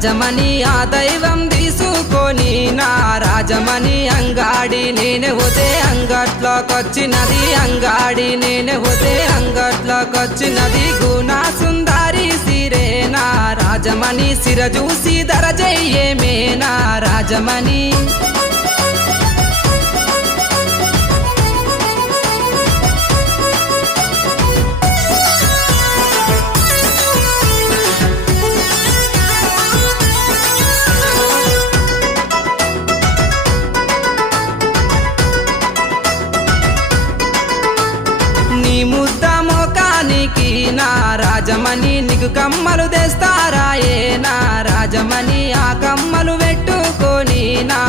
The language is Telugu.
రాజమణి ఆ దైవం తీసుకొని నా రాజమణి అంగాడి నేనే పోతే అంగట్లోకొచ్చినది అంగాడి నేనే పోతే అంగట్లోకొచ్చినది గుణ సుందరి సిరేనా రాజమణి సిర చూసి దరజయ్యేమే నా రాజమణి నీ ముద్ద మోకానికి నా రాజమణి నీకు కమ్మలు తెస్తారాయే నా రాజమణి ఆ కమ్మలు పెట్టుకొని నా